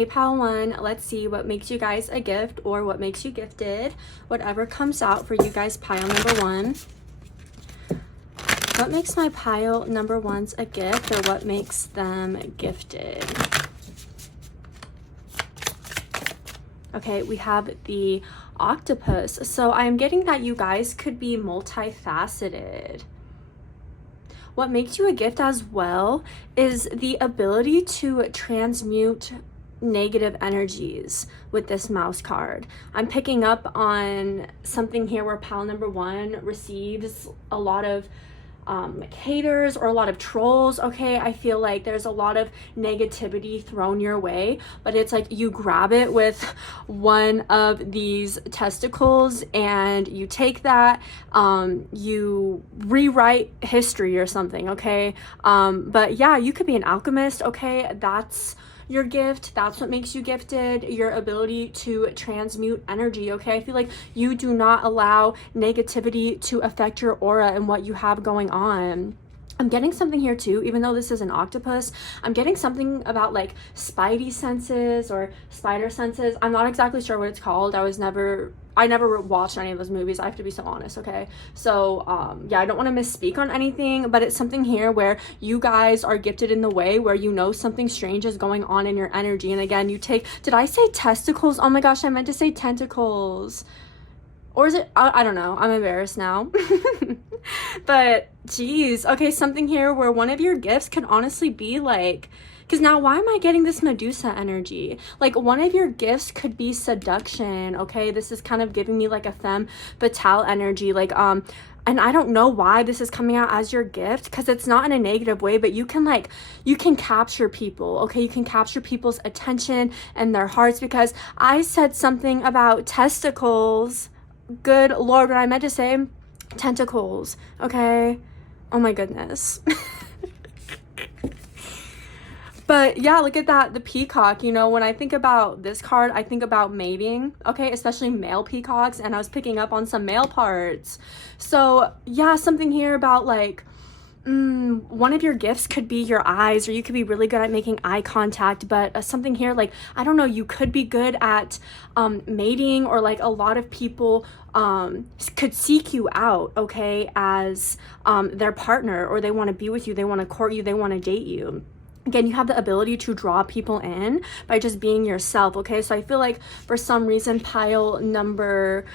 Hey, pile one, let's see what makes you guys a gift or what makes you gifted. Whatever comes out for you guys, pile number one. What makes my pile number ones a gift or what makes them gifted? Okay, we have the octopus. So I'm getting that you guys could be multifaceted. What makes you a gift as well is the ability to transmute negative energies with this mouse card. I'm picking up on something here where pile number one receives a lot of like haters or a lot of trolls. Okay, I feel like there's a lot of negativity thrown your way, but it's like you grab it with one of these testicles and you take that, you rewrite history or something. Okay, but yeah, you could be an alchemist. Okay, that's your gift. That's what makes you gifted, your ability to transmute energy. Okay, I feel like you do not allow negativity to affect your aura and what you have going on. I'm getting something here too, even though this is an octopus, I'm getting something about like spidey senses or spider senses. I'm not exactly sure what it's called. I never watched any of those movies. I have to be so honest, okay? So, yeah, I don't want to misspeak on anything, but it's something here where you guys are gifted in the way where you know something strange is going on in your energy. And again, you take, did I say testicles? Oh my gosh, I meant to say tentacles. Or is it, I don't know. I'm embarrassed now. But, geez. Okay, something here where one of your gifts could honestly be like, because now why am I getting this Medusa energy? Like one of your gifts could be seduction, okay? This is kind of giving me like a femme fatale energy. Like, and I don't know why this is coming out as your gift because it's not in a negative way, but you can capture people, okay? You can capture people's attention and their hearts because I said something about testicles. Good Lord, what I meant to say, tentacles, okay? Oh my goodness. But yeah, look at that, the peacock. You know, when I think about this card, I think about mating, okay? Especially male peacocks, and I was picking up on some male parts. So yeah, something here about like, one of your gifts could be your eyes, or you could be really good at making eye contact, but something here like, I don't know, you could be good at mating, or like a lot of people could seek you out, okay, as their partner, or they want to be with you, they want to court you, they want to date you. Again, you have the ability to draw people in by just being yourself, okay? So I feel like for some reason, pile number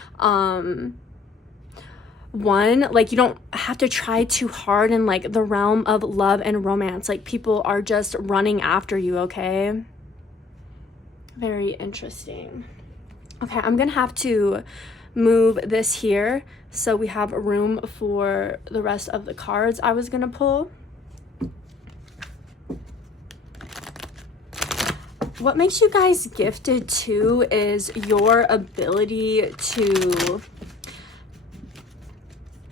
one, like you don't have to try too hard in like the realm of love and romance. Like people are just running after you, okay? Very interesting. Okay, I'm gonna have to move this here so we have room for the rest of the cards I was gonna pull. What makes you guys gifted too is your ability to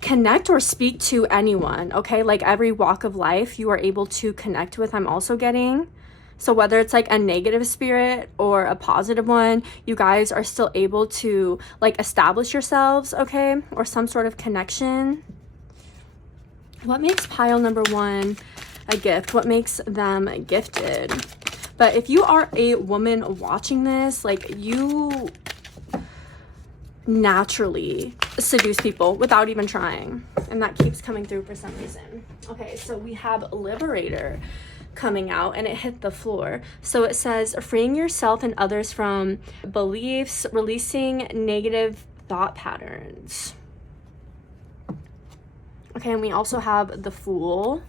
connect or speak to anyone, okay? Like every walk of life you are able to connect with, I'm also getting. So whether it's like a negative spirit or a positive one, you guys are still able to like establish yourselves, okay? Or some sort of connection. What makes pile number one a gift? What makes them gifted? But if you are a woman watching this, like you naturally seduce people without even trying. And that keeps coming through for some reason. Okay, so we have Liberator coming out and it hit the floor. So it says, freeing yourself and others from beliefs, releasing negative thought patterns. Okay, and we also have the Fool.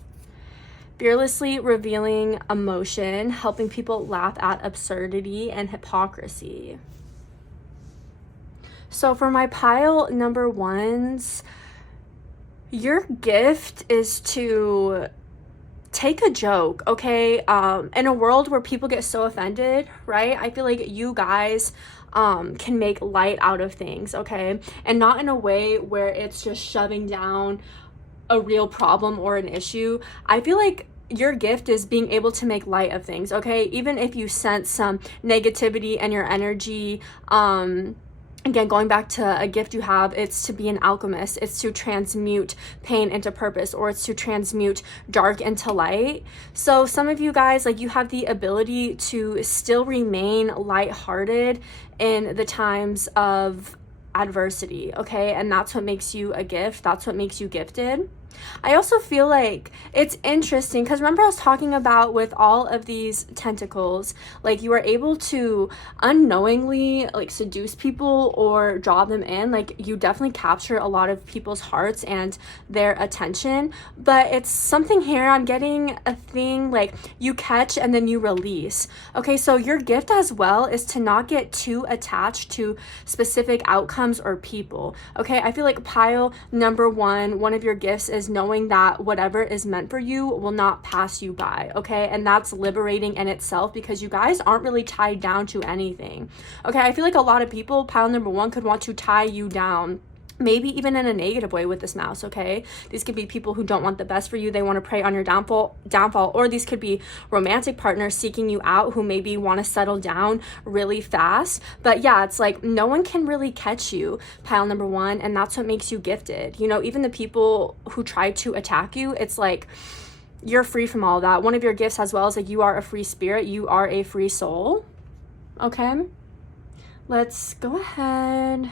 Fearlessly revealing emotion, helping people laugh at absurdity and hypocrisy. So for my pile number ones, your gift is to take a joke, okay? In a world where people get so offended, right? I feel like you guys can make light out of things, okay? And not in a way where it's just shoving down a real problem or an issue. I feel like your gift is being able to make light of things, okay? Even if you sense some negativity and your energy again, going back to a gift you have, it's to be an alchemist. It's to transmute pain into purpose, or it's to transmute dark into light. So some of you guys, like, you have the ability to still remain lighthearted in the times of adversity, okay? And that's what makes you a gift. That's what makes you gifted. I also feel like it's interesting because remember I was talking about with all of these tentacles, like you are able to unknowingly like seduce people or draw them in. Like you definitely capture a lot of people's hearts and their attention, but it's something here I'm getting a thing like you catch and then you release. Okay, so your gift as well is to not get too attached to specific outcomes or people. Okay, I feel like pile number one of your gifts is knowing that whatever is meant for you will not pass you by, okay? And that's liberating in itself because you guys aren't really tied down to anything, okay? I feel like a lot of people, pile number one, could want to tie you down, maybe even in a negative way with this mouse, okay? These could be people who don't want the best for you. They want to prey on your downfall, or these could be romantic partners seeking you out who maybe want to settle down really fast. But yeah, it's like no one can really catch you, pile number one, and that's what makes you gifted. You know, even the people who try to attack you, it's like you're free from all that. One of your gifts as well is like you are a free spirit. You are a free soul, okay? Let's go ahead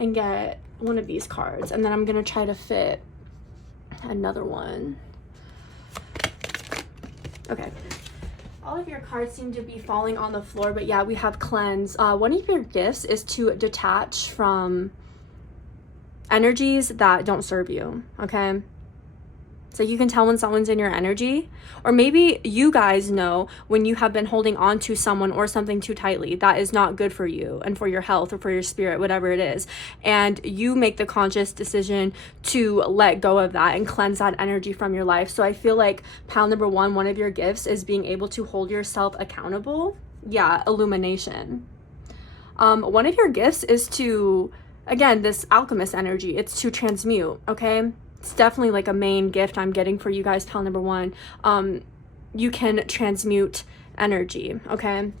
and get one of these cards, and then I'm gonna try to fit another one. Okay, all of your cards seem to be falling on the floor, but yeah, we have cleanse. One of your gifts is to detach from energies that don't serve you, okay? So you can tell when someone's in your energy, or maybe you guys know when you have been holding on to someone or something too tightly that is not good for you and for your health or for your spirit, whatever it is. And you make the conscious decision to let go of that and cleanse that energy from your life. So I feel like pile number one of your gifts is being able to hold yourself accountable. Yeah, illumination. One of your gifts is to, again, this alchemist energy, it's to transmute, okay? It's definitely like a main gift I'm getting for you guys, pile number one. You can transmute energy, okay?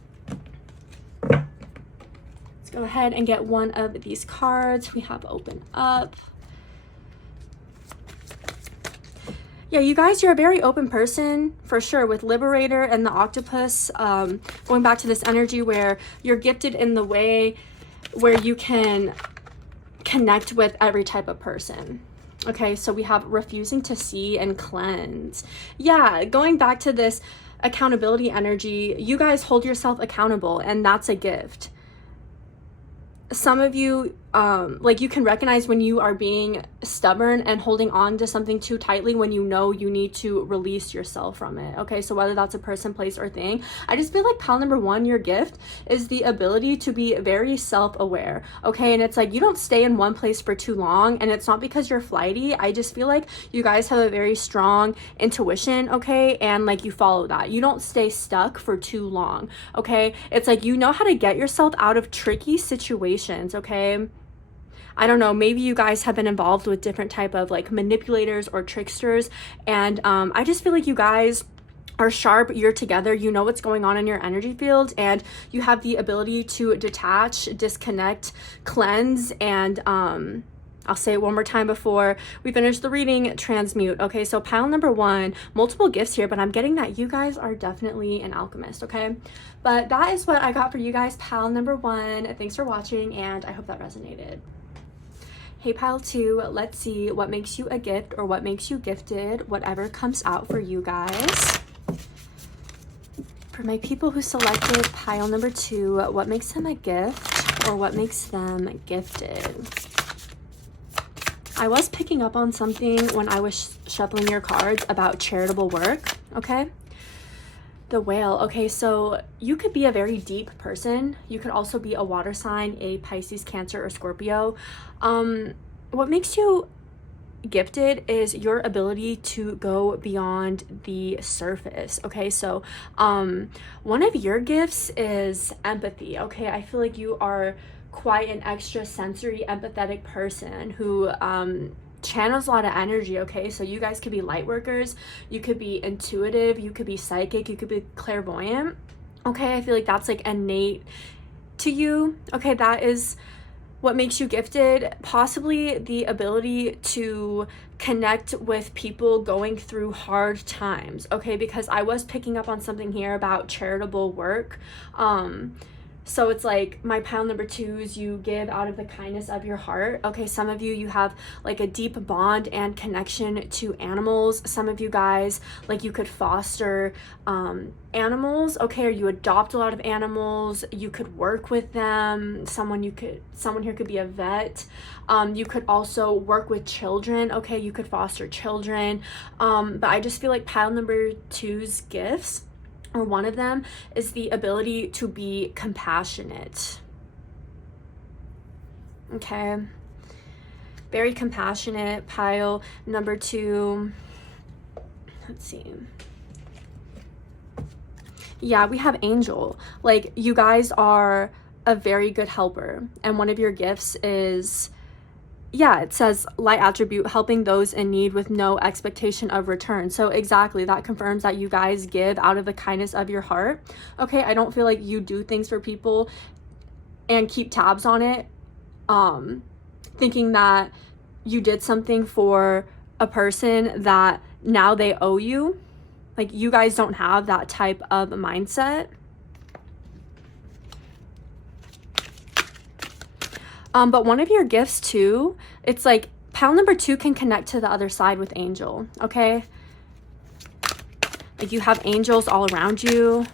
Let's go ahead and get one of these cards we have open up. Yeah, you guys, you're a very open person for sure with Liberator and the octopus. Going back to this energy where you're gifted in the way where you can connect with every type of person. Okay, so we have refusing to see and cleanse. Yeah, going back to this accountability energy, you guys hold yourself accountable, and that's a gift. Some of you, like you can recognize when you are being stubborn and holding on to something too tightly when you know you need to release yourself from it, okay? So whether that's a person, place, or thing, I just feel like pile number one, your gift is the ability to be very self-aware, okay? And it's like you don't stay in one place for too long, and it's not because you're flighty. I just feel like you guys have a very strong intuition, okay? And like you follow that. You don't stay stuck for too long, okay? It's like you know how to get yourself out of tricky situations, okay? I don't know, maybe you guys have been involved with different type of like manipulators or tricksters, and I just feel like you guys are sharp, you're together, you know what's going on in your energy field, and you have the ability to detach, disconnect, cleanse, and I'll say it one more time before we finish the reading, transmute. Okay, so pile number one, multiple gifts here, but I'm getting that you guys are definitely an alchemist, okay? But that is what I got for you guys, pile number one. Thanks for watching, and I hope that resonated. Hey, pile two, let's see what makes you a gift or what makes you gifted, whatever comes out for you guys. For my people who selected pile number two, what makes them a gift or what makes them gifted? I was picking up on something when I was shuffling your cards about charitable work, okay? The whale. Okay, so you could be a very deep person. You could also be a water sign, a Pisces, Cancer, or Scorpio. What makes you gifted is your ability to go beyond the surface, okay? So one of your gifts is empathy, okay? I feel like you are quite an extra sensory empathetic person who channels a lot of energy, okay? So you guys could be light workers, you could be intuitive, you could be psychic, you could be clairvoyant, okay? I feel like that's like innate to you, okay? That is What makes you gifted? Possibly the ability to connect with people going through hard times, okay? Because I was picking up on something here about charitable work. So it's like my pile number 2s, you give out of the kindness of your heart. Okay, some of you, you have like a deep bond and connection to animals. Some of you guys, like you could foster animals, okay, or you adopt a lot of animals. You could work with them. Someone here could be a vet. You could also work with children, okay, you could foster children. But I just feel like pile number 2's gifts, or one of them, is the ability to be compassionate. Okay. Very compassionate. Pile number 2. Let's see. Yeah, we have angel. Like, you guys are a very good helper. And one of your gifts is, yeah, it says light attribute, helping those in need with no expectation of return. So exactly, that confirms that you guys give out of the kindness of your heart. Okay, I don't feel like you do things for people and keep tabs on it, thinking that you did something for a person that now they owe you. Like, you guys don't have that type of mindset. But one of your gifts too, it's like pile number 2 can connect to the other side with angel, okay? Like, you have angels all around you.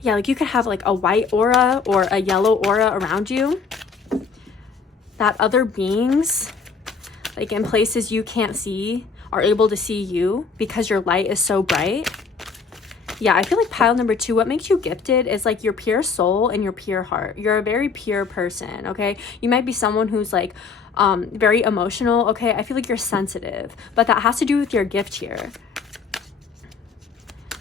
Yeah, like you could have like a white aura or a yellow aura around you. That other beings, like in places you can't see, are able to see you because your light is so bright. Yeah, I feel like pile number 2, what makes you gifted is like your pure soul and your pure heart. You're a very pure person, okay? You might be someone who's like very emotional, okay? I feel like you're sensitive, but that has to do with your gift here.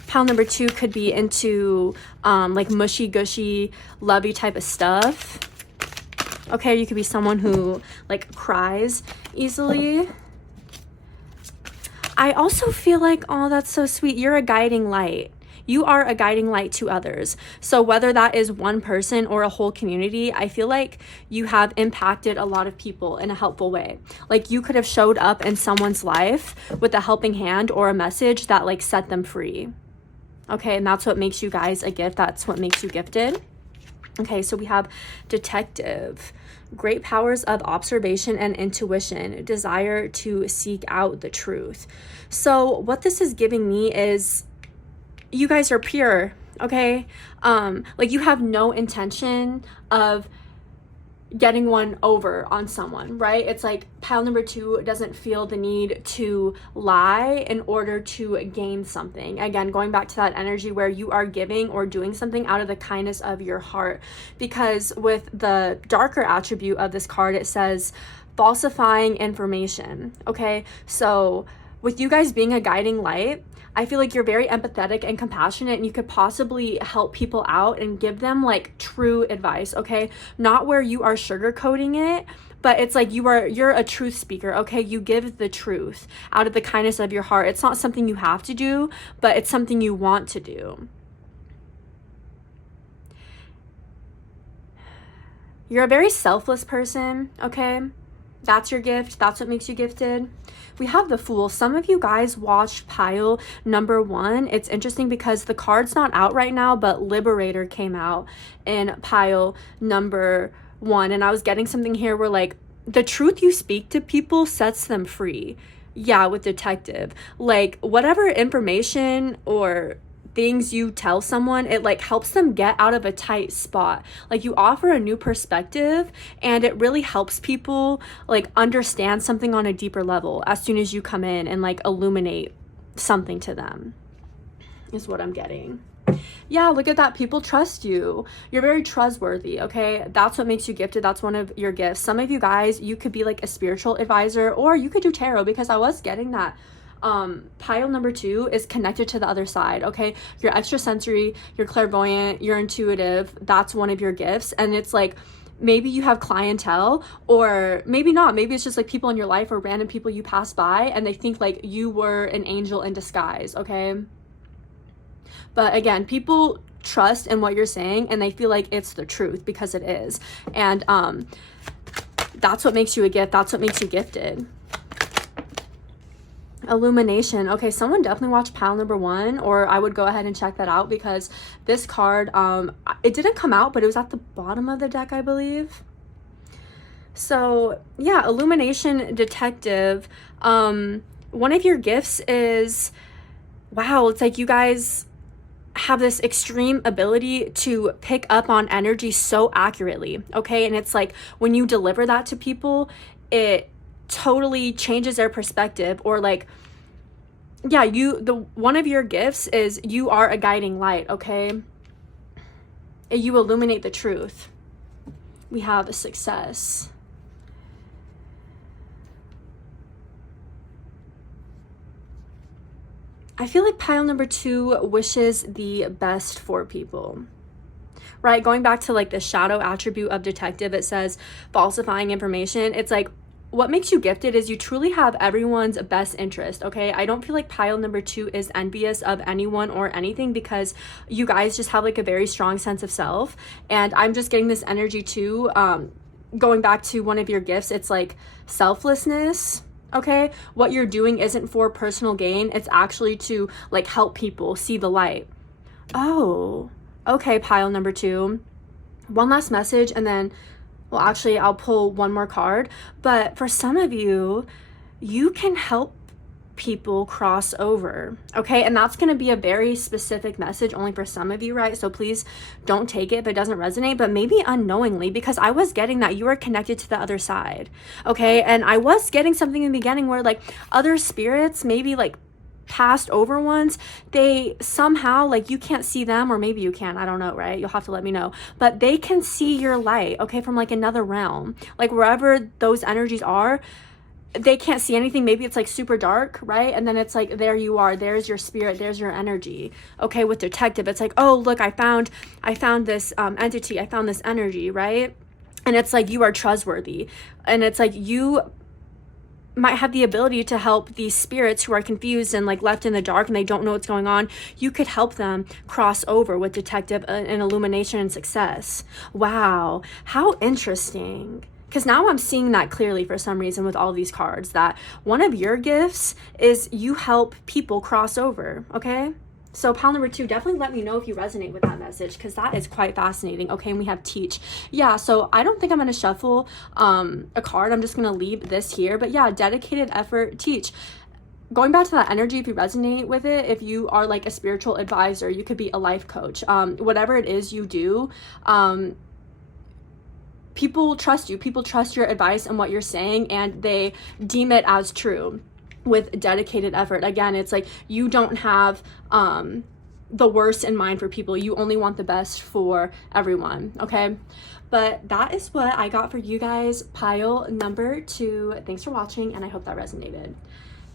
Pile number 2 could be into like mushy gushy lovey type of stuff. Okay, you could be someone who like cries easily. I also feel like, oh, that's so sweet. You're a guiding light. You are a guiding light to others. So whether that is one person or a whole community, I feel like you have impacted a lot of people in a helpful way. Like, you could have showed up in someone's life with a helping hand or a message that like set them free. Okay, and that's what makes you guys a gift. That's what makes you gifted. Okay, so we have detective. Great powers of observation and intuition, desire to seek out the truth. So what this is giving me is you guys are pure, okay? Like, you have no intention of getting one over on someone, right? It's like pile number 2 doesn't feel the need to lie in order to gain something. Again, going back to that energy where you are giving or doing something out of the kindness of your heart. Because with the darker attribute of this card, it says falsifying information, okay? So with you guys being a guiding light, I feel like you're very empathetic and compassionate, and you could possibly help people out and give them like true advice, okay? Not where you are sugarcoating it, but it's like you're a truth speaker, okay? You give the truth out of the kindness of your heart. It's not something you have to do, but it's something you want to do. You're a very selfless person, okay? That's your gift. That's what makes you gifted. We have the Fool. Some of you guys watched pile number 1. It's interesting because the card's not out right now, but Liberator came out in pile number 1. And I was getting something here where like the truth you speak to people sets them free. Yeah, with detective. Like, whatever information or things you tell someone, it like helps them get out of a tight spot. Like, you offer a new perspective, and it really helps people like understand something on a deeper level as soon as you come in and like illuminate something to them, is what I'm getting. Yeah, look at that. People trust you. You're very trustworthy, okay? That's what makes you gifted. That's one of your gifts. Some of you guys, you could be like a spiritual advisor, or you could do tarot, because I was getting that. Pile number 2 is connected to the other side, okay? You're extrasensory, you're clairvoyant, you're intuitive. That's one of your gifts. And it's like, maybe you have clientele, or maybe not. Maybe it's just like people in your life or random people you pass by and they think like you were an angel in disguise, okay? But again, people trust in what you're saying, and they feel like it's the truth because it is. And that's what makes you a gift. That's what makes you gifted. Illumination. Okay, someone definitely watched pile number 1, or I would go ahead and check that out, because this card, it didn't come out, but it was at the bottom of the deck, I believe. So yeah, illumination, detective. One of your gifts is, wow, it's like you guys have this extreme ability to pick up on energy so accurately, okay? And it's like when you deliver that to people, it totally changes their perspective. Or like, yeah, one of your gifts is you are a guiding light, okay? You illuminate the truth. We have a success. I feel like pile number 2 wishes the best for people, right? Going back to like the shadow attribute of detective, it says falsifying information. It's like, what makes you gifted is you truly have everyone's best interest, okay? I don't feel like pile number 2 is envious of anyone or anything, because you guys just have like a very strong sense of self. And I'm just getting this energy too, going back to one of your gifts, it's like selflessness. Okay, what you're doing isn't for personal gain. It's actually to like help people see the light. Oh, okay, pile number 2. One last message, and then, well, actually, I'll pull one more card. But for some of you, you can help people cross over, okay? And that's going to be a very specific message only for some of you, right? So please don't take it if it doesn't resonate, but maybe unknowingly, because I was getting that you are connected to the other side, okay? And I was getting something in the beginning where like other spirits, maybe like passed over ones, they somehow, like, you can't see them, or maybe you can, I don't know, right? You'll have to let me know, but they can see your light, okay, from like another realm, like wherever those energies are. They can't see anything. Maybe it's like super dark, right? And then it's like, there you are, there's your spirit, there's your energy. Okay, with detective, it's like, oh, look, I found this entity, I found this energy, right? And it's like, you are trustworthy. And it's like, you might have the ability to help these spirits who are confused and like left in the dark and they don't know what's going on. You could help them cross over with detective and illumination and success. Wow, how interesting. Because now I'm seeing that clearly for some reason with all these cards, that one of your gifts is you help people cross over, okay? So pile number 2, definitely let me know if you resonate with that message, because that is quite fascinating. Okay, and we have teach. Yeah, so I don't think I'm going to shuffle a card. I'm just going to leave this here. But yeah, dedicated effort, teach. Going back to that energy, if you resonate with it, if you are like a spiritual advisor, you could be a life coach. Whatever it is you do, people trust you. People trust your advice and what you're saying, and they deem it as true with dedicated effort. Again, it's like you don't have the worst in mind for people. You only want the best for everyone, okay? But that is what I got for you guys, pile number 2. Thanks for watching, and I hope that resonated.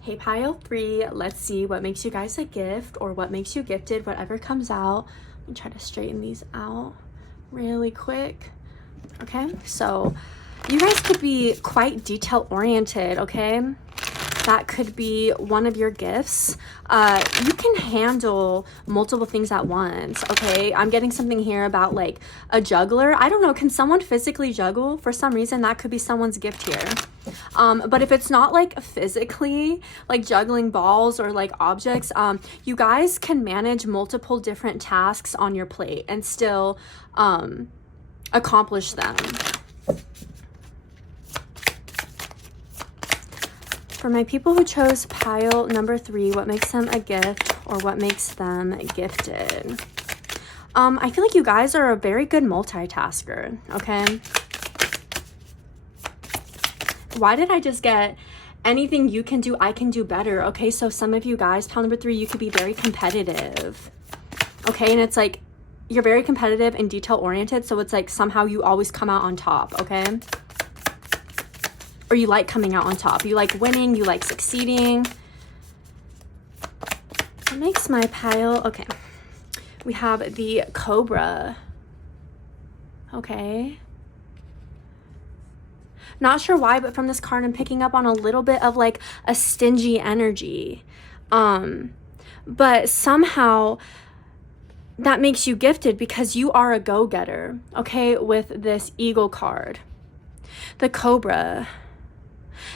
Hey, pile 3, let's see what makes you guys a gift, or what makes you gifted, whatever comes out. Let me try to straighten these out really quick. Okay, so you guys could be quite detail oriented, okay? That could be one of your gifts. You can handle multiple things at once, okay? I'm getting something here about like a juggler. I don't know, can someone physically juggle? For some reason, that could be someone's gift here. But if it's not like physically, like juggling balls or like objects, you guys can manage multiple different tasks on your plate and still accomplish them. For my people who chose pile number 3, what makes them a gift, or what makes them gifted? I feel like you guys are a very good multitasker, okay? Why did I just get anything you can do, I can do better? Okay, so some of you guys, pile number 3, you could be very competitive, okay? And it's like, you're very competitive and detail oriented, so it's like somehow you always come out on top, okay? Or you like coming out on top. You like winning, you like succeeding. What makes my pile? Okay. We have the Cobra. Okay. Not sure why, but from this card, I'm picking up on a little bit of like a stingy energy. But somehow that makes you gifted because you are a go-getter, okay, with this eagle card. The Cobra.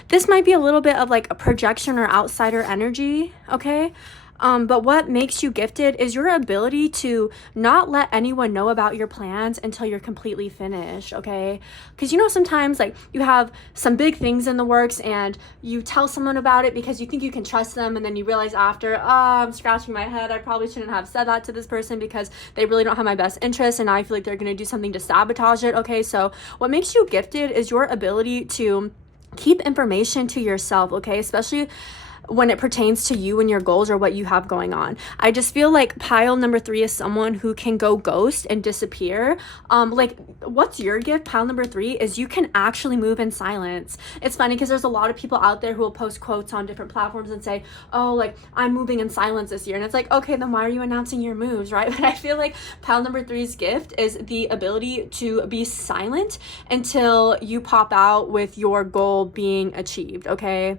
This might be a little bit of like a projection or outsider energy, okay? But what makes you gifted is your ability to not let anyone know about your plans until you're completely finished, okay? Because you know, sometimes like you have some big things in the works and you tell someone about it because you think you can trust them, and then you realize after, oh, I'm scratching my head, I probably shouldn't have said that to this person because they really don't have my best interest, and now I feel like they're going to do something to sabotage it, okay? So what makes you gifted is your ability to keep information to yourself, okay? Especially when it pertains to you and your goals or what you have going on. I just feel like pile number 3 is someone who can go ghost and disappear. Like, what's your gift? Pile number 3 is you can actually move in silence. It's funny because there's a lot of people out there who will post quotes on different platforms and say, oh, like, I'm moving in silence this year. And it's like, okay, then why are you announcing your moves, right? But I feel like pile number 3's gift is the ability to be silent until you pop out with your goal being achieved, okay?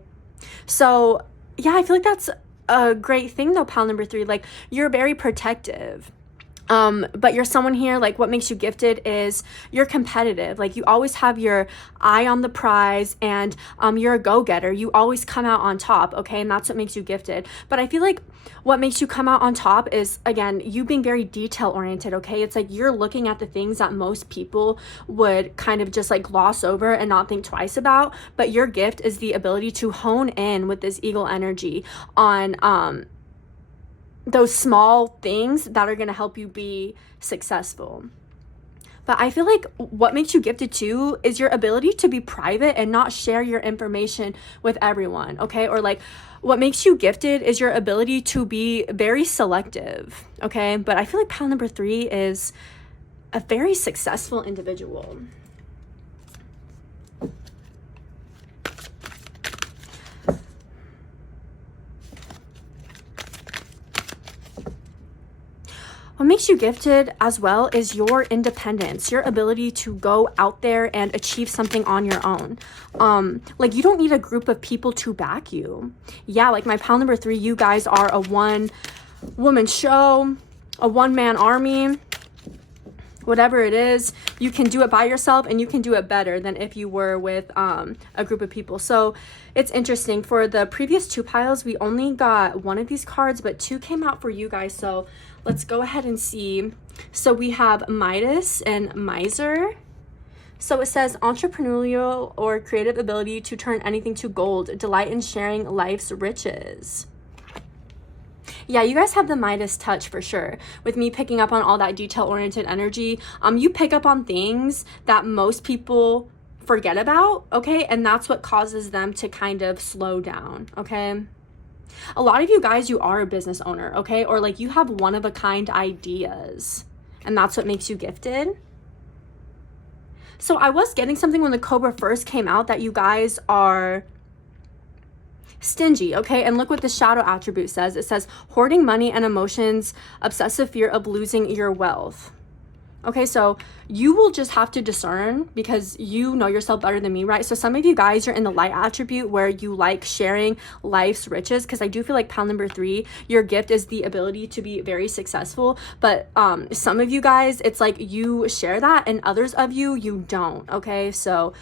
So yeah, I feel like that's a great thing though, pile number 3. Like, you're very protective. But you're someone here, like, what makes you gifted is you're competitive. Like, you always have your eye on the prize, and you're a go-getter. You always come out on top, okay? And that's what makes you gifted. But I feel like what makes you come out on top is, again, you being very detail-oriented, okay? It's like you're looking at the things that most people would kind of just like gloss over and not think twice about. But your gift is the ability to hone in with this eagle energy on those small things that are going to help you be successful. But I feel like what makes you gifted too is your ability to be private and not share your information with everyone, okay? Or like, what makes you gifted is your ability to be very selective, okay? But I feel like pile number 3 is a very successful individual. What makes you gifted as well is your independence, your ability to go out there and achieve something on your own. Like, you don't need a group of people to back you. Yeah, like my pile number 3, you guys are a one-woman show, a one-man army. Whatever it is, you can do it by yourself, and you can do it better than if you were with a group of people. So it's interesting. For the previous 2 piles, we only got 1 of these cards, but 2 came out for you guys. So let's go ahead and see. So we have Midas and Miser. So it says entrepreneurial or creative ability to turn anything to gold, delight in sharing life's riches. Yeah, you guys have the Midas touch for sure. With me picking up on all that detail-oriented energy, you pick up on things that most people forget about, okay? And that's what causes them to kind of slow down, okay? A lot of you guys, you are a business owner, okay? Or like you have one-of-a-kind ideas, and that's what makes you gifted. So I was getting something when the Cobra first came out that you guys are stingy, okay? And look what the shadow attribute says. It says hoarding money and emotions, obsessive fear of losing your wealth. Okay, so you will just have to discern because you know yourself better than me, right? So some of you guys are in the light attribute where you like sharing life's riches, because I do feel like pile number 3, your gift is the ability to be very successful. But some of you guys, it's like you share that, and others of you, you don't, okay? So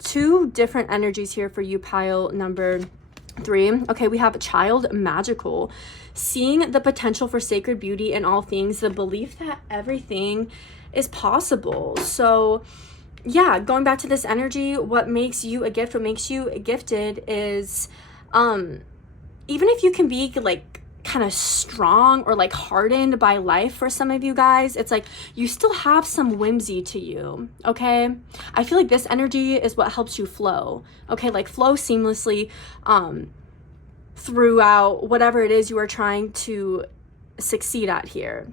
2 different energies here for you, pile number 3. Okay, we have child magical, seeing the potential for sacred beauty in all things, the belief that everything is possible. So yeah, going back to this energy, what makes you a gift, what makes you gifted is even if you can be like kind of strong or like hardened by life for some of you guys, it's like you still have some whimsy to you, okay? I feel like this energy is what helps you flow, okay? Like flow seamlessly throughout whatever it is you are trying to succeed at here.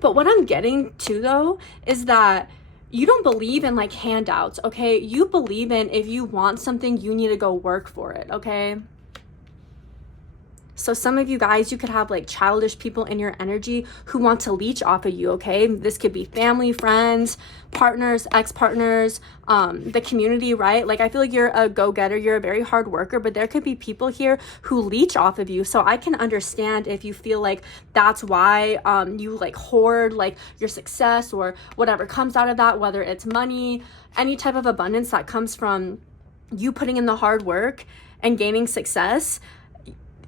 But what I'm getting to though is that you don't believe in like handouts, okay? You believe in if you want something, you need to go work for it, okay? So some of you guys, you could have like childish people in your energy who want to leech off of you, okay? This could be family, friends, partners, ex-partners, the community, right? Like I feel like you're a go-getter, you're a very hard worker, but there could be people here who leech off of you. So I can understand if you feel like that's why you like hoard like your success or whatever comes out of that, whether it's money, any type of abundance that comes from you putting in the hard work and gaining success.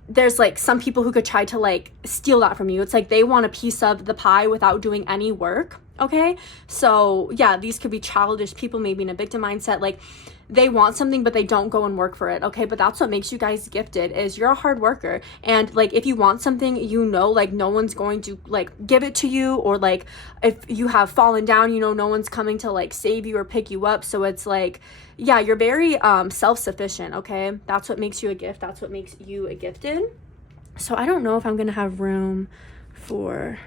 There's like some people who could try to like steal that from you. It's like they want a piece of the pie without doing any work, okay? So yeah, these could be childish people, maybe in a victim mindset. Like they want something, but they don't go and work for it, okay? But that's what makes you guys gifted, is you're a hard worker. And like if you want something, you know, like no one's going to like give it to you, or like if you have fallen down, you know, no one's coming to like save you or pick you up. So it's like, yeah, you're very self-sufficient, okay? That's what makes you a gift. That's what makes you a gifted. So I don't know if I'm gonna have room for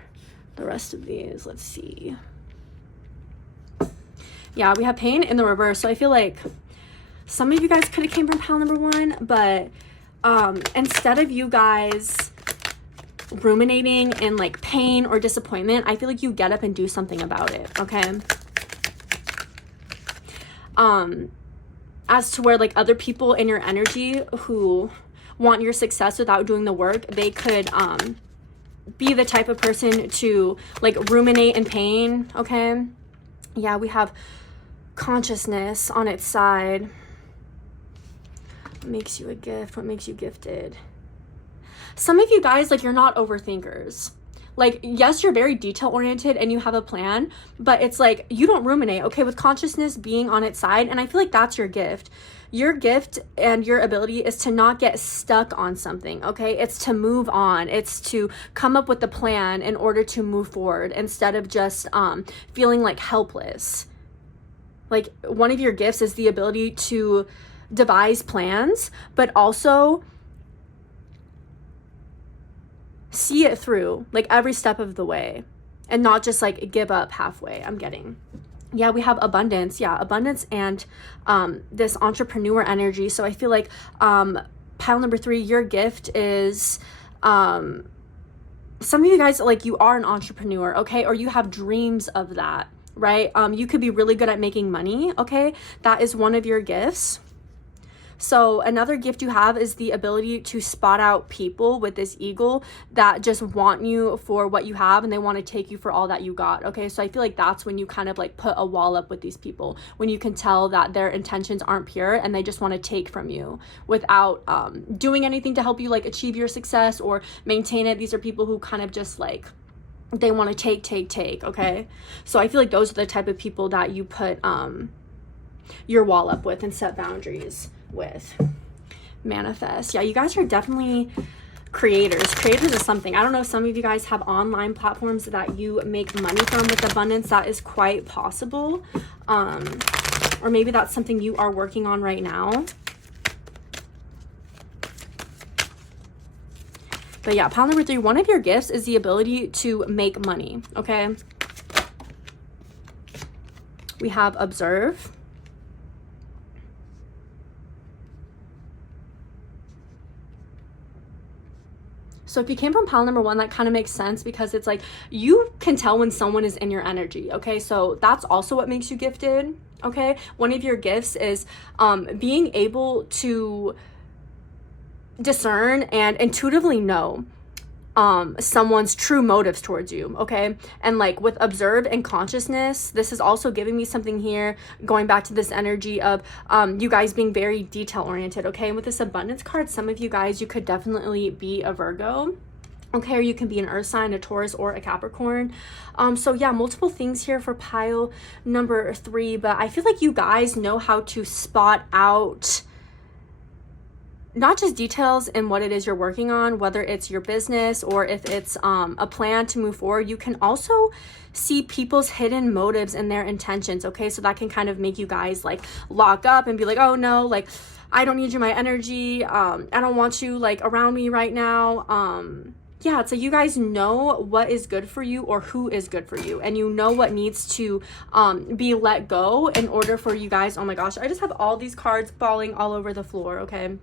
the rest of these. Let's see. Yeah, we have pain in the reverse. So I feel like some of you guys could have came from pile number 1, but instead of you guys ruminating in like pain or disappointment, I feel like you get up and do something about it, okay? As to where like other people in your energy who want your success without doing the work, they could be the type of person to like ruminate in pain, okay? Yeah, we have consciousness on its side. What makes you a gift? What makes you gifted? Some of you guys, like, you're not overthinkers. Like, yes, you're very detail oriented and you have a plan, but it's like you don't ruminate, okay, with consciousness being on its side. And I feel like that's your gift. Your gift and your ability is to not get stuck on something, okay? It's to move on. It's to come up with a plan in order to move forward instead of just feeling like helpless. Like, one of your gifts is the ability to devise plans, but also see it through, like every step of the way, and not just like give up halfway. I'm getting, yeah, we have abundance. Yeah, abundance and this entrepreneur energy. So I feel like pile number 3, your gift is some of you guys, like, you are an entrepreneur, okay? Or you have dreams of that, right? You could be really good at making money, okay? That is one of your gifts. So another gift you have is the ability to spot out people with this eagle that just want you for what you have and they want to take you for all that you got, okay? So I feel like that's when you kind of like put a wall up with these people, when you can tell that their intentions aren't pure and they just want to take from you without doing anything to help you like achieve your success or maintain it. These are people who kind of just like, they want to take, okay? So I feel like those are the type of people that you put your wall up with and set boundaries with. Manifest. Yeah, you guys are definitely creators of something. I don't know if some of you guys have online platforms that you make money from with abundance. That is quite possible, or maybe that's something you are working on right now. But yeah, pile number 3, one of your gifts is the ability to make money, okay? We have observe. So if you came from pile number 1, that kind of makes sense because it's like you can tell when someone is in your energy, okay? So that's also what makes you gifted, okay? One of your gifts is being able to discern and intuitively know someone's true motives towards you, okay? And like with observe and consciousness, this is also giving me something here, going back to this energy of you guys being very detail oriented, okay? And with this abundance card, some of you guys, you could definitely be a Virgo, okay? Or you can be an earth sign, a Taurus, or a Capricorn. So yeah, multiple things here for pile number 3, but I feel like you guys know how to spot out not just details in what it is you're working on, whether it's your business or if it's a plan to move forward. You can also see people's hidden motives and their intentions, okay? So that can kind of make you guys like lock up and be like, oh no, like I don't need you, my energy, I don't want you like around me right now. Yeah, it's like you guys know what is good for you or who is good for you, and you know what needs to be let go in order for you guys. Oh my gosh, I just have all these cards falling all over the floor, okay?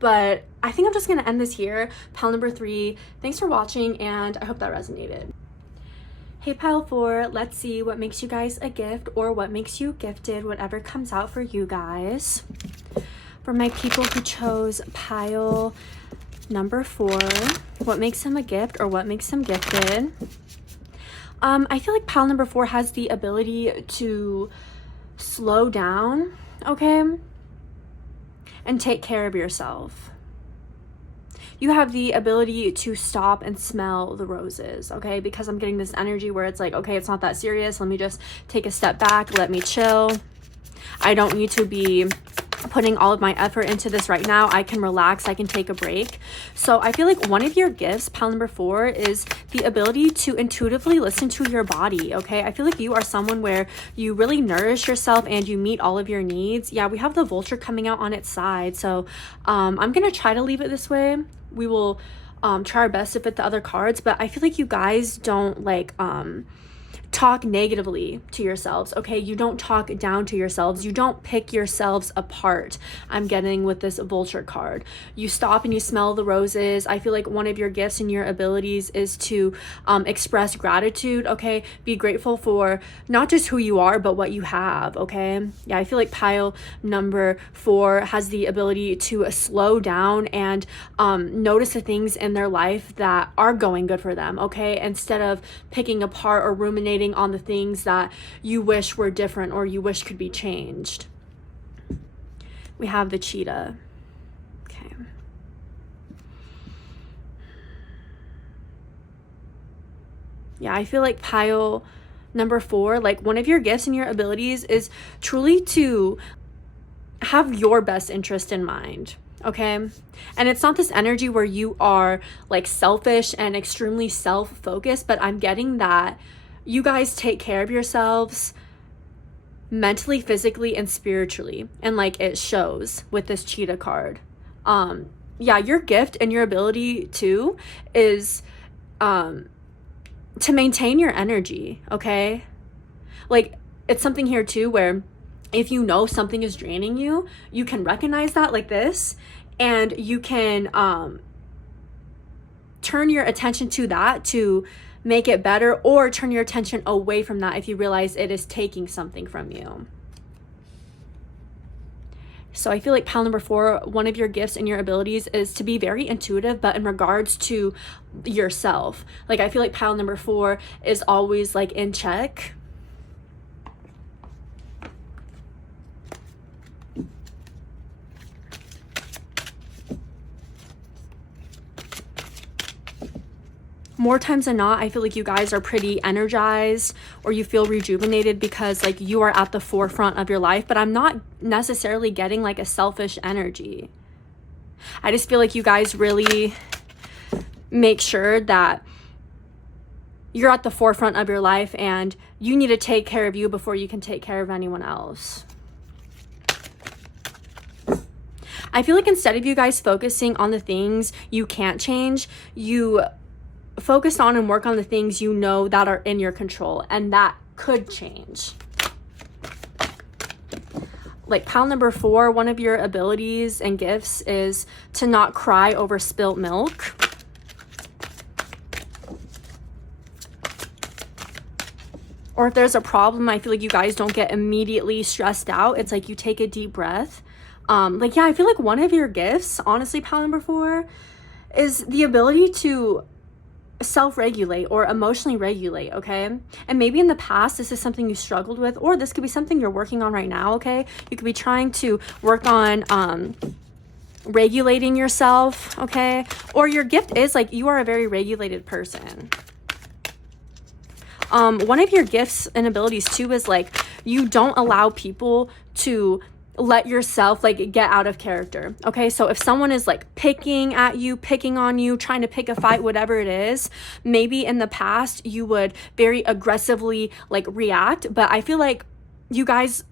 But I think I'm just gonna end this here. Pile number 3, thanks for watching, and I hope that resonated. Hey pile 4, let's see what makes you guys a gift or what makes you gifted, whatever comes out for you guys. For my people who chose pile number 4, what makes them a gift or what makes them gifted? I feel like pile number 4 has the ability to slow down, okay, and take care of yourself. You have the ability to stop and smell the roses, okay? Because I'm getting this energy where it's like, okay, it's not that serious. Let me just take a step back. Let me chill. I don't need to be putting all of my effort into this right now. I can relax. I can take a break. So I feel like one of your gifts, pile number 4, is the ability to intuitively listen to your body, okay? I feel like you are someone where you really nourish yourself and you meet all of your needs. Yeah, we have the vulture coming out on its side. So I'm going to try to leave it this way. We will try our best to fit the other cards, but I feel like you guys don't like talk negatively to yourselves, okay? You don't talk down to yourselves. You don't pick yourselves apart. I'm getting with this vulture card. You stop and you smell the roses. I feel like one of your gifts and your abilities is to express gratitude, okay? Be grateful for not just who you are, but what you have, okay? Yeah, I feel like pile number 4 has the ability to slow down and notice the things in their life that are going good for them, okay? Instead of picking apart or ruminating on the things that you wish were different or you wish could be changed. We have the cheetah. Okay. Yeah, I feel like pile number 4, like one of your gifts and your abilities is truly to have your best interest in mind. Okay. And it's not this energy where you are like selfish and extremely self-focused, but I'm getting that you guys take care of yourselves mentally, physically, and spiritually. And like it shows with this cheetah card. Yeah, your gift and your ability too is to maintain your energy, okay? Like it's something here too where if you know something is draining you, you can recognize that like this, and you can turn your attention to that to make it better, or turn your attention away from that if you realize it is taking something from you. So I feel like pile number 4, one of your gifts and your abilities is to be very intuitive, but in regards to yourself. Like I feel like pile number 4 is always like in check. More times than not, I feel like you guys are pretty energized or you feel rejuvenated because like you are at the forefront of your life, but I'm not necessarily getting like a selfish energy. I just feel like you guys really make sure that you're at the forefront of your life and you need to take care of you before you can take care of anyone else. I feel like instead of you guys focusing on the things you can't change, you focus on and work on the things you know that are in your control and that could change. Like pile number 4, one of your abilities and gifts is to not cry over spilt milk. Or if there's a problem, I feel like you guys don't get immediately stressed out. It's like you take a deep breath. Like, yeah, I feel like one of your gifts, honestly, pile number 4, is the ability to self-regulate or emotionally regulate, okay? And maybe in the past this is something you struggled with, or this could be something you're working on right now, okay? You could be trying to work on regulating yourself, okay? Or your gift is like you are a very regulated person. One of your gifts and abilities too is like you don't allow people to let yourself like get out of character, okay? So if someone is like picking at you, picking on you, trying to pick a fight, whatever it is, maybe in the past you would very aggressively like react, but I feel like you guys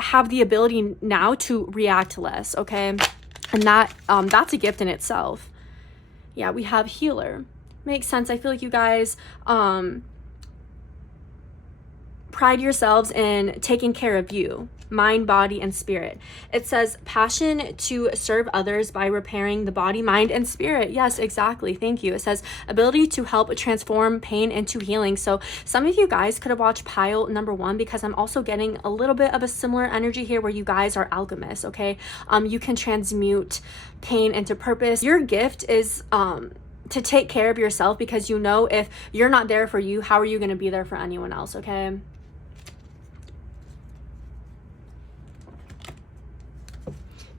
have the ability now to react less, okay? And that's a gift in itself. Yeah, we have healer. Makes sense. I feel like you guys pride yourselves in taking care of you mind, body, and spirit. It says passion to serve others by repairing the body, mind, and spirit. Yes, exactly. Thank you. It says ability to help transform pain into healing. So some of you guys could have watched pile number 1, because I'm also getting a little bit of a similar energy here where you guys are alchemists, okay? You can transmute pain into purpose. Your gift is to take care of yourself, because you know if you're not there for you, how are you going to be there for anyone else, okay?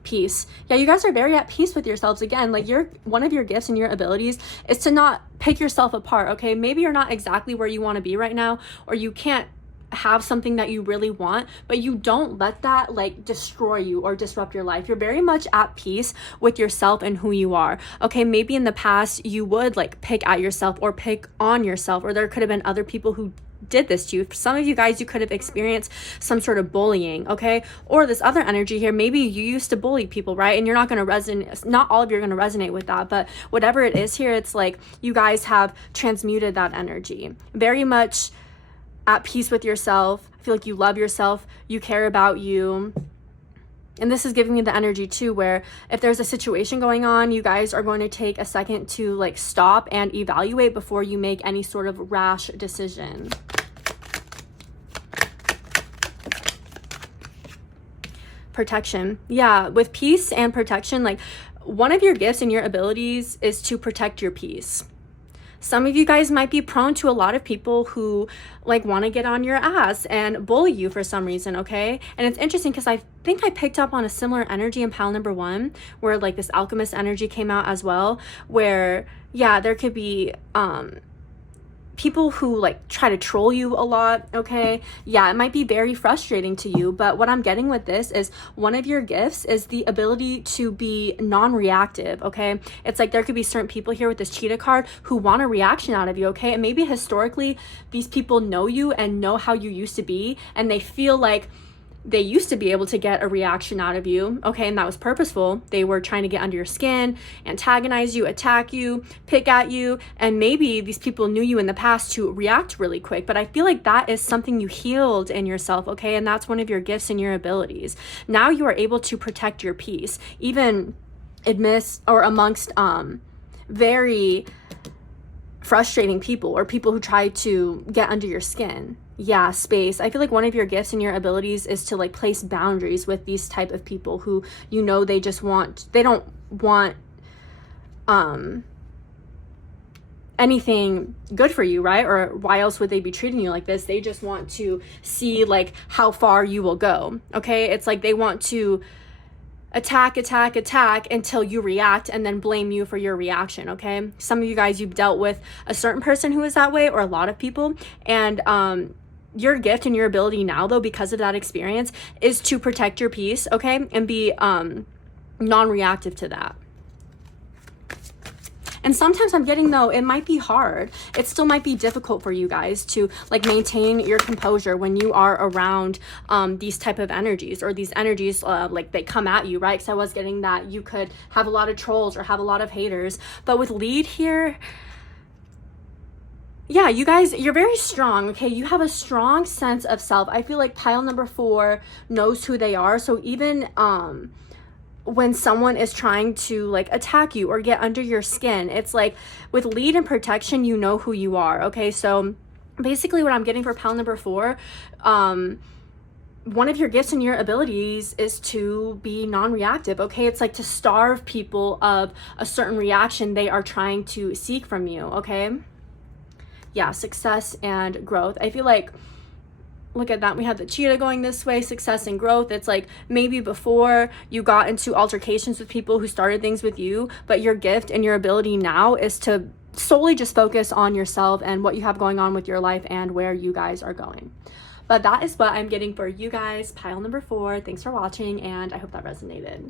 Peace. Yeah, you guys are very at peace with yourselves. Again, like one of your gifts and your abilities is to not pick yourself apart, okay? Maybe you're not exactly where you want to be right now, or you can't have something that you really want, but you don't let that like destroy you or disrupt your life. You're very much at peace with yourself and who you are, okay? Maybe in the past you would like pick at yourself or pick on yourself, or there could have been other people who did this to you. For some of you guys, you could have experienced some sort of bullying, okay? Or this other energy here, maybe you used to bully people, right? And you're not going to resonate, not all of you are going to resonate with that, but whatever it is here, it's like you guys have transmuted that energy. Very much at peace with yourself. I feel like you love yourself, you care about you. And this is giving me the energy too, where if there's a situation going on, you guys are going to take a second to like stop and evaluate before you make any sort of rash decision. Protection. Yeah, with peace and protection, like one of your gifts and your abilities is to protect your peace. Some of you guys might be prone to a lot of people who like want to get on your ass and bully you for some reason, okay? And it's interesting because I think I picked up on a similar energy in pile number 1, where like this alchemist energy came out as well, where yeah, there could be people who like try to troll you a lot, okay? Yeah, it might be very frustrating to you, but what I'm getting with this is one of your gifts is the ability to be non-reactive, okay? It's like there could be certain people here with this cheetah card who want a reaction out of you, okay? And maybe historically these people know you and know how you used to be, and they feel like they used to be able to get a reaction out of you, okay? And that was purposeful. They were trying to get under your skin, antagonize you, attack you, pick at you, and maybe these people knew you in the past to react really quick, but I feel like that is something you healed in yourself, okay? And that's one of your gifts and your abilities. Now you are able to protect your peace, even amongst very frustrating people or people who try to get under your skin. Yeah, space. I feel like one of your gifts and your abilities is to like place boundaries with these type of people who, you know, they don't want anything good for you, right? Or why else would they be treating you like this? They just want to see like how far you will go, okay? It's like they want to attack until you react and then blame you for your reaction, okay? Some of you guys, you've dealt with a certain person who is that way, or a lot of people, and your gift and your ability now though, because of that experience, is to protect your peace, okay? And be non-reactive to that. And sometimes I'm getting though, it might be hard. It still might be difficult for you guys to like maintain your composure when you are around these type of energies, or these energies like they come at you, right? Because I was getting that you could have a lot of trolls or have a lot of haters. But with lead here, yeah, you guys, you're very strong, okay? You have a strong sense of self. I feel like pile number 4 knows who they are. So even when someone is trying to like attack you or get under your skin, it's like with lead and protection, you know who you are, okay? So basically what I'm getting for pile number 4, one of your gifts and your abilities is to be non-reactive, okay? It's like to starve people of a certain reaction they are trying to seek from you, okay? Yeah, success and growth. I feel like, look at that, we have the cheetah going this way, success and growth. It's like maybe before you got into altercations with people who started things with you, but your gift and your ability now is to solely just focus on yourself and what you have going on with your life and where you guys are going. But that is what I'm getting for you guys, pile number 4. Thanks for watching, and I hope that resonated.